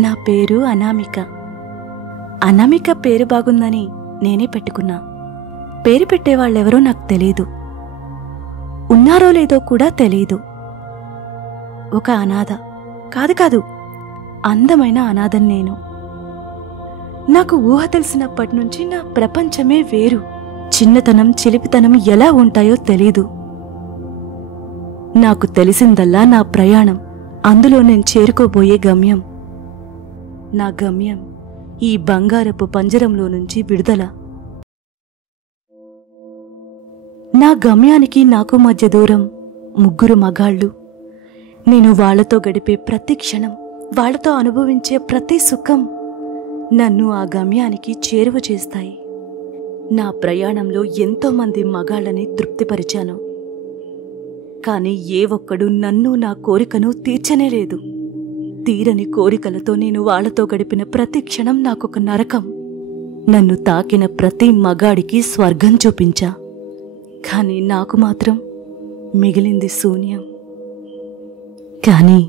నా పేరు అనామిక. అనామిక పేరు బాగుందని నేనే పెట్టుకున్నా. పేరు పెట్టేవాళ్ళెవరో నాకు తెలీదు, ఉన్నారో లేదో కూడా తెలీదు. ఒక అనాథ కాదు, అందమైన అనాథని నేను. నాకు ఊహ తెలిసినప్పటి నుంచి నా ప్రపంచమే వేరు. చిన్నతనం చిలిపితనం ఎలా ఉంటాయో తెలీదు. నాకు తెలిసిందల్లా నా ప్రయాణం, అందులో నేను చేరుకోబోయే గమ్యం. నా గమ్యం ఈ బంగారపు పంజరంలో నుంచి విడుదల. నా గమ్యానికి నాకు మధ్య దూరం 3 మగాళ్ళు. నేను వాళ్లతో గడిపే ప్రతి క్షణం, వాళ్లతో అనుభవించే ప్రతి సుఖం నన్ను ఆ గమ్యానికి చేరువ చేస్తాయి. నా ప్రయాణంలో ఎంతోమంది మగాళ్ళని తృప్తిపరిచాను, కానీ ఏ ఒక్కడు నన్ను నా కోరికను తీర్చనేలేదు. తీరని కోరికలతో నేను వాళ్లతో గడిపిన ప్రతి క్షణం నాకొక నరకం. నన్ను తాకిన ప్రతి మగాడికి స్వర్గం చూపించా, కానీ నాకు మాత్రం మిగిలింది శూన్యం. కానీ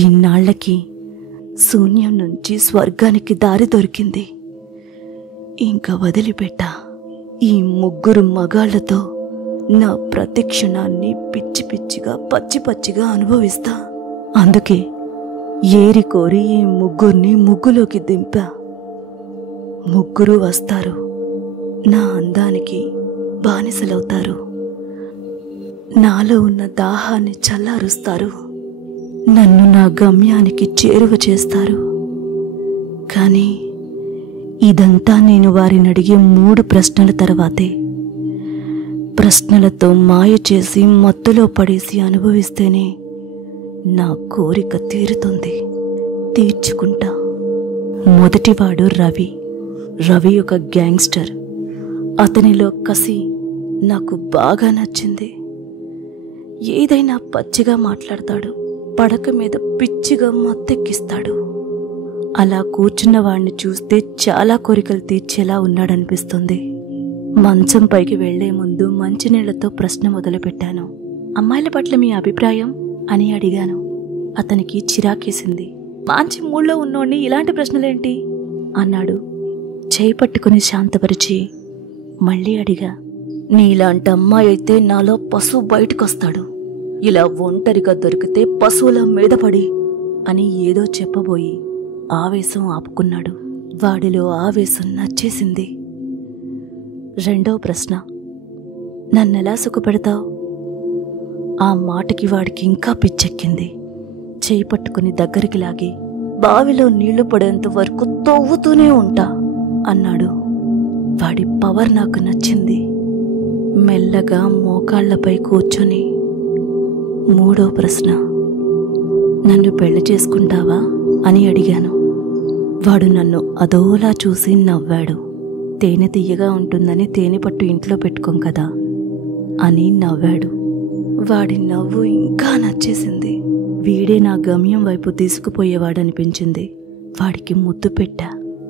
ఈనాళ్లకి శూన్యం నుంచి స్వర్గానికి దారి దొరికింది. ఇంకా వదిలిపెట్టా. ఈ 3 మగాళ్లతో నా ప్రతి క్షణాన్ని పిచ్చి పిచ్చిగా పచ్చిగా అనుభవిస్తా. అందుకే ఏరి కోరి ఈ 3 ముగ్గులోకి దింపా. 3 వస్తారు, నా అందానికి బానిసలవుతారు, నాలో ఉన్న దాహాన్ని చల్లారుస్తారు, నన్ను నా గమ్యానికి చేరువ చేస్తారు. కానీ ఇదంతా నేను వారిని అడిగే 3 ప్రశ్నల తర్వాతే. ప్రశ్నలతో మాయ చేసి మత్తులో పడేసి అనుభవిస్తేనే నా కోరిక తీరుతుంది. తీర్చుకుంటా. మొదటివాడు రవి. రవి ఒక గ్యాంగ్స్టర్. అతనిలో కసి నాకు బాగా నచ్చింది. ఏదైనా పచ్చిగా మాట్లాడతాడు, పడక మీద పిచ్చిగా మత్తెక్కిస్తాడు. అలా కూర్చున్న వాణ్ణి చూస్తే చాలా కోరికలు తీర్చేలా ఉన్నాడనిపిస్తుంది. మంచం పైకి వెళ్లే ముందు మంచినీళ్లతో ప్రశ్న మొదలుపెట్టాను. అమ్మాయిల పట్ల మీ అభిప్రాయం అని అడిగాను. అతనికి చిరాకేసింది. మంచి మూడ్లో ఉన్నోడిని ఇలాంటి ప్రశ్నలేంటి అన్నాడు. చేయి పట్టుకుని శాంతపరిచి మళ్ళీ అడిగా. నీలాంటి అమ్మాయి అయితే నాలో పశువు బయటకొస్తాడు. ఇలా ఒంటరిగా దొరికితే పశువుల మీద పడి అని ఏదో చెప్పబోయి ఆవేశం ఆపుకున్నాడు. వాడిలో ఆవేశం నచ్చేసింది. 2వ ప్రశ్న, నన్నెలా సుఖపెడతావు? ఆ మాటకి వాడికి ఇంకా పిచ్చెక్కింది. చేయి పట్టుకుని దగ్గరికి లాగి బావిలో నీళ్లు పడేంత వరకు తవ్వుతూనే ఉంటా అన్నాడు. వాడి పవర్ నాకు నచ్చింది. మెల్లగా మోకాళ్లపై కూర్చొని 3వ ప్రశ్న, నన్ను పెళ్లి చేసుకుంటావా అని అడిగాను. వాడు నన్ను అదోలా చూసి నవ్వాడు. తేనె తీయగా ఉంటుందని తేనె పట్టు ఇంట్లో పెట్టుకోం కదా అని నవ్వాడు. వాడి నవ్వు ఇంకా నచ్చేసింది. వీడే నా గమ్యం వైపు తీసుకుపోయేవాడనిపించింది. వాడికి ముద్దు పెట్టా.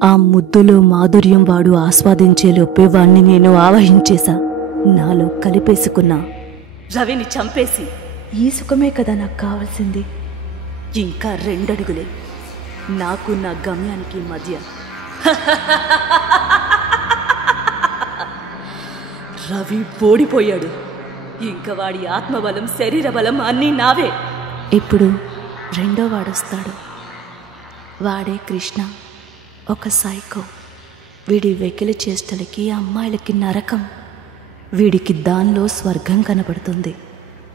ఆ ముద్దులో మాధుర్యం వాడు ఆస్వాదించేలోపే వాణ్ణి నేను ఆవహించేశా. నాలో కలిపేసుకున్నా. రవిని చంపేసి ఈ సుఖమే కదా నాకు కావాల్సింది. ఇంకా 2 అడుగులే నాకు నా గమ్యానికి మధ్య. రవి ఓడిపోయాడు. ఇంకా వాడి ఆత్మబలం, శరీర బలం అన్నీ నావే. ఇప్పుడు 2వ వాడొస్తాడు. వాడే కృష్ణ. ఒక సైకో. వీడి వెకిలి చేష్టలకి అమ్మాయిలకి నరకం. వీడికి దానిలో స్వర్గం కనబడుతుంది.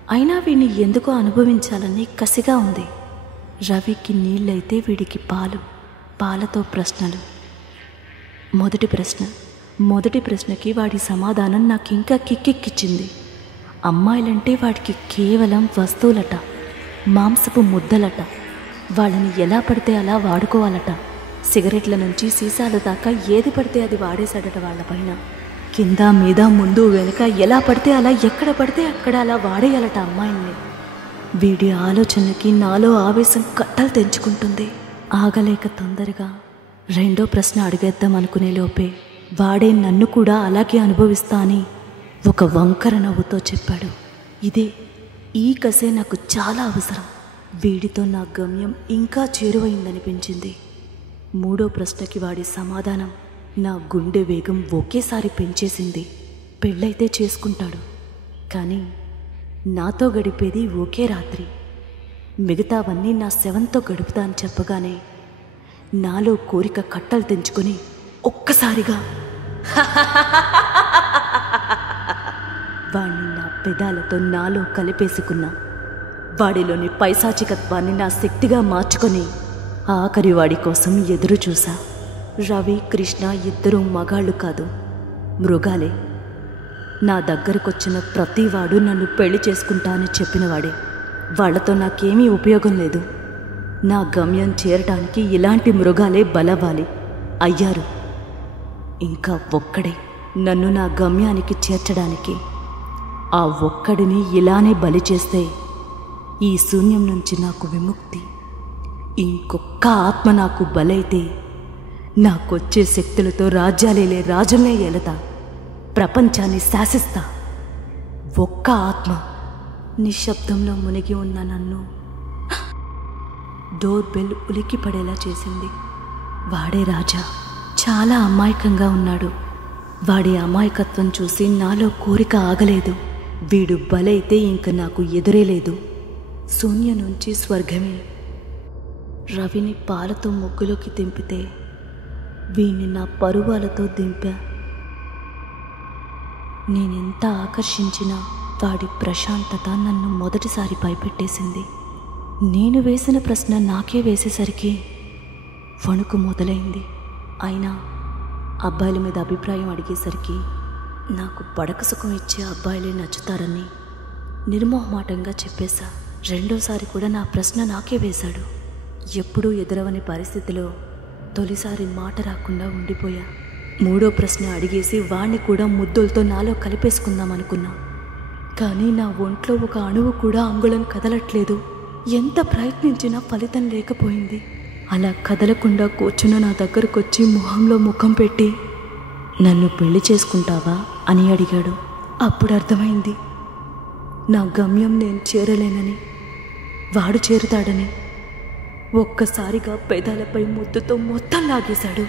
అయినా వీడిని ఎందుకో అనుభవించాలని కసిగా ఉంది. రవికి నీళ్ళైతే వీడికి పాలు, పాలతో ప్రశ్నలు. మొదటి ప్రశ్నకి వాడి సమాధానం నాకింకా కిక్కెక్కిచ్చింది. అమ్మాయిలంటే వాడికి కేవలం వస్తువులట, మాంసపు ముద్దలట. వాళ్ళని ఎలా పడితే అలా వాడుకోవాలట. సిగరెట్ల నుంచి సీసాల దాకా ఏది పడితే అది వాడేశాడట వాళ్ళపైన. కింద మీద ముందు వెనుక ఎలా పడితే అలా, ఎక్కడ పడితే అక్కడ అలా వాడేయాలట అమ్మాయిల్ని. వీడి ఆలోచనకి నాలో ఆవేశం కట్టలు తెంచుకుంటుంది. ఆగలేక తొందరగా 2వ ప్రశ్న అడిగేద్దాం అనుకునే లోపే వాడే నన్ను కూడా అలాగే అనుభవిస్తా అని ఒక వంకర నవ్వుతో చెప్పాడు. ఈ కసే నాకు చాలా అవసరం. వీడితో నా గమ్యం ఇంకా చేరువైందనిపించింది. మూడో ప్రశ్నకి వాడి సమాధానం నా గుండె వేగం ఒకేసారి పెంచేసింది. పెళ్ళైతే చేసుకుంటాడు, కానీ నాతో గడిపేది ఒకే రాత్రి, మిగతావన్నీ నా శవంతో గడుపుతా అని చెప్పగానే నాలో కోరిక కట్టలు తెంచుకొని ఒక్కసారిగా వాణ్ణి నా పెదాలతో నాలో కలిపేసుకున్నా. వాడిలోని పైశాచికత్వాన్ని నా శక్తిగా మార్చుకొని ఆఖరి వాడి కోసం ఎదురు చూసా. రవి, కృష్ణ ఇద్దరూ మగాళ్ళు కాదు, మృగాలే. నా దగ్గరకొచ్చిన ప్రతివాడు నన్ను పెళ్లి చేసుకుంటా అని చెప్పినవాడే. వాళ్లతో నాకేమీ ఉపయోగం లేదు. నా గమ్యం చేరటానికి ఇలాంటి మృగాలే బలవ్వాలి. అయ్యారు. ఇంకా ఒక్కడే నన్ను నా గమ్యానికి చేర్చడానికి. ఆ ఒక్కడిని ఇలానే బలి చేస్తే ఈ శూన్యం నుంచి నాకు విముక్తి. ఇంకొక్క ఆత్మ నాకు బలైతే నాకొచ్చే శక్తులతో రాజ్యాలేలే రాజునే ఏలతా, ప్రపంచాన్ని శాసిస్తా. ఒక్క ఆత్మ. నిశ్శబ్దంలో మునిగి ఉన్న నన్ను డోర్ బెల్ ఉలికి పడేలా చేసింది. వాడే రాజా. చాలా అమాయకంగా ఉన్నాడు. వాడి అమాయకత్వం చూసి నాలో కోరిక ఆగలేదు. వీడు బలైతే ఇంక నాకు ఎదురే లేదు. శూన్యం నుంచి స్వర్గమే. రవిని పాలతో ముగ్గులోకి దింపితే వీణ్ణి నా పరువాలతో దింపా. నేనెంత ఆకర్షించినా వాడి ప్రశాంతత నన్ను మొదటిసారి భయపెట్టేసింది. నేను వేసిన ప్రశ్న నాకే వేసేసరికి వణుకు మొదలైంది. అయినా అబ్బాయిల మీద అభిప్రాయం అడిగేసరికి నాకు పడక సుఖం ఇచ్చే అబ్బాయిలే నచ్చుతారని నిర్మోహమాటంగా చెప్పేశా. రెండోసారి కూడా నా ప్రశ్న నాకే వేశాడు. ఎప్పుడూ ఎదురవని పరిస్థితిలో తొలిసారి మాట రాకుండా ఉండిపోయా. మూడో ప్రశ్న అడిగేసి వాణ్ణి కూడా ముద్దులతో నాలో కలిపేసుకుందామనుకున్నా. కానీ నా ఒంట్లో ఒక అణువు కూడా అంగుళం కదలట్లేదు. ఎంత ప్రయత్నించినా ఫలితం లేకపోయింది. అలా కదలకుండా కూర్చున్న నా దగ్గరకొచ్చి మొహంలో ముఖం పెట్టి నన్ను పెళ్లి చేసుకుంటావా అని అడిగాడు. అప్పుడు అర్థమైంది, నా గమ్యం నేను చేరలేనని, వాడు చేరుతాడని. ఒక్కసారిగా పెదాలపై ముద్దుతో మొత్తం లాగేశాడు.